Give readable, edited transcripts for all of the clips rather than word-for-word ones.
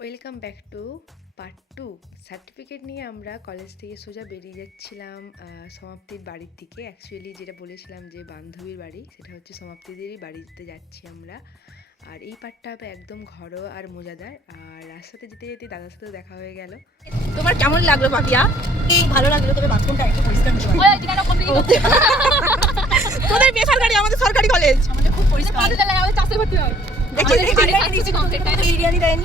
Welcome back to part two. Certificate নিয়ে আমরা college থেকে সোজা বেরিয়ে যাচ্ছিলাম সমাপ্তির বাড়ির দিকে। অ্যাকচুয়ালি যেটা বলেছিলাম যে বান্ধবীর বাড়ি, সেটা হচ্ছে সমাপ্তিদেরই বাড়িতে যাচ্ছি আমরা। আর এই পার্টটা হবে একদম ঘরোয়া আর মজাদার। আর রাস্তাতে যেতে যেতে দাদার সাথেও দেখা হয়ে গেল। তোমার কেমন লাগলো পাপিয়া? এই ভালো লাগলো, তবে বাথরুমটা একটু পরিষ্কার হতে পারে। তোদের বেসরকারি, আমাদের সরকারি কলেজ। আমাদের খুব পরিষ্কার। আমাদের চাষে ভর্তি হয়। বিরিয়ানি দেয়নি।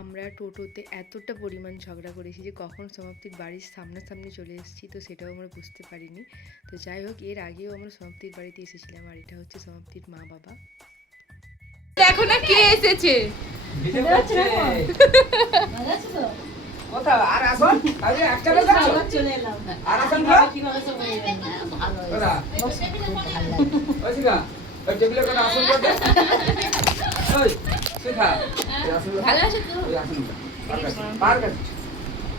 আমরা টোটোতে এতটা পরিমাণ ঝগড়া করেছি যে কখন সমাপ্তির বাড়ির সামনাসামনি চলে এসেছি, তো সেটাও আমরা বুঝতে পারিনি। তো যাই হোক, এর আগেও আমরা সমাপ্তির বাড়িতে এসেছিলাম। আর এটা হচ্ছে সমাপ্তির মা বাবা। দেখো না কে এসেছে। কোথাও আর আসুন, আরে একটা লোক আছে চলে এলাম। আর আসুন কিভাবে সব হয়ে গেল? ওরা ওইদিকে ওই টেবিলে করে আসুন করতে ওই শিখা এই আসুন ভালো আছো তো? ওই আসুন পার কাছে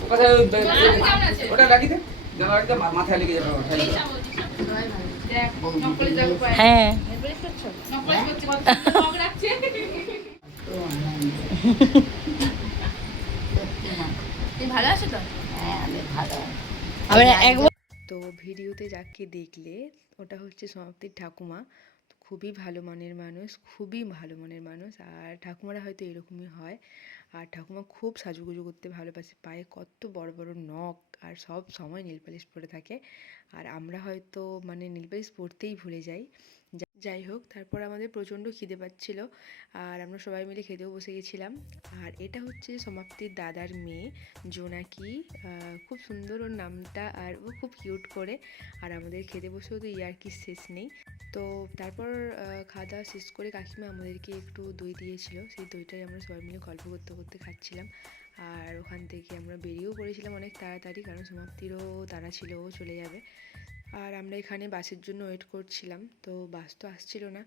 ও কোথায় ওই ওটা লাগিয়ে দে যেন একদম মাথায় লেগে যাবে হ্যাঁ, ভালো আছো তো? তো ভিডিওতে যাকে দেখলে ওটা হচ্ছে সমাপ্তির ঠাকুমা। তো খুবই ভালো মনের মানুষ, খুবই ভালো মনের মানুষ। আর ঠাকুমারা হয়তো এরকমই হয়। আর ঠাকুমা খুব সাজুগুজু করতে ভালোবাসে, পায়ে কত বড় বড় নখ, আর সব সময় নেল পালিশ পরে থাকে। আর আমরা হয়তো মানে নেল পালিশ পরতেই ভুলে যাই। যাই হোক, তারপর আমাদের প্রচণ্ড খিদে পাচ্ছিল আর আমরা সবাই মিলে খেতেও বসে গেছিলাম। আর এটা হচ্ছে সমাপ্তির দাদার মেয়ে জোনাকি। খুব সুন্দর ওর নামটা, আর ও খুব কিউট করে। আর আমাদের খেতে বসেও তো ইয়ার্কির শেষ নেই। তো তারপর খাওয়া দাওয়া শেষ করে কাকিমা আমাদেরকে একটু দই দিয়েছিল, সেই দইটাই আমরা সবাই মিলে গল্প করতে করতে খাচ্ছিলাম। আর ওখান থেকে আমরা বেরিয়েও পড়েছিলাম অনেক তাড়াতাড়ি, কারণ সমাপ্তিরও তাড়া ছিল, ও চলে যাবে। আর আমরা এখানে বাসের জন্য ওয়েট করছিলাম, তো বাস তো আসছিল না।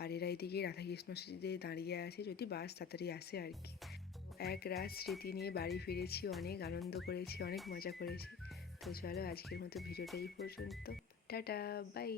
আর এরা এদিকে রাধাকৃষ্ণ সেতুতে দাঁড়িয়ে আছে, যদি বাস তাড়াতাড়ি আসে আর কি। এক রাত স্মৃতি নিয়ে বাড়ি ফিরেছি, অনেক আনন্দ করেছি, অনেক মজা করেছি। তো চলো, আজকের মতো ভিডিওটা এই পর্যন্ত। Tata, by.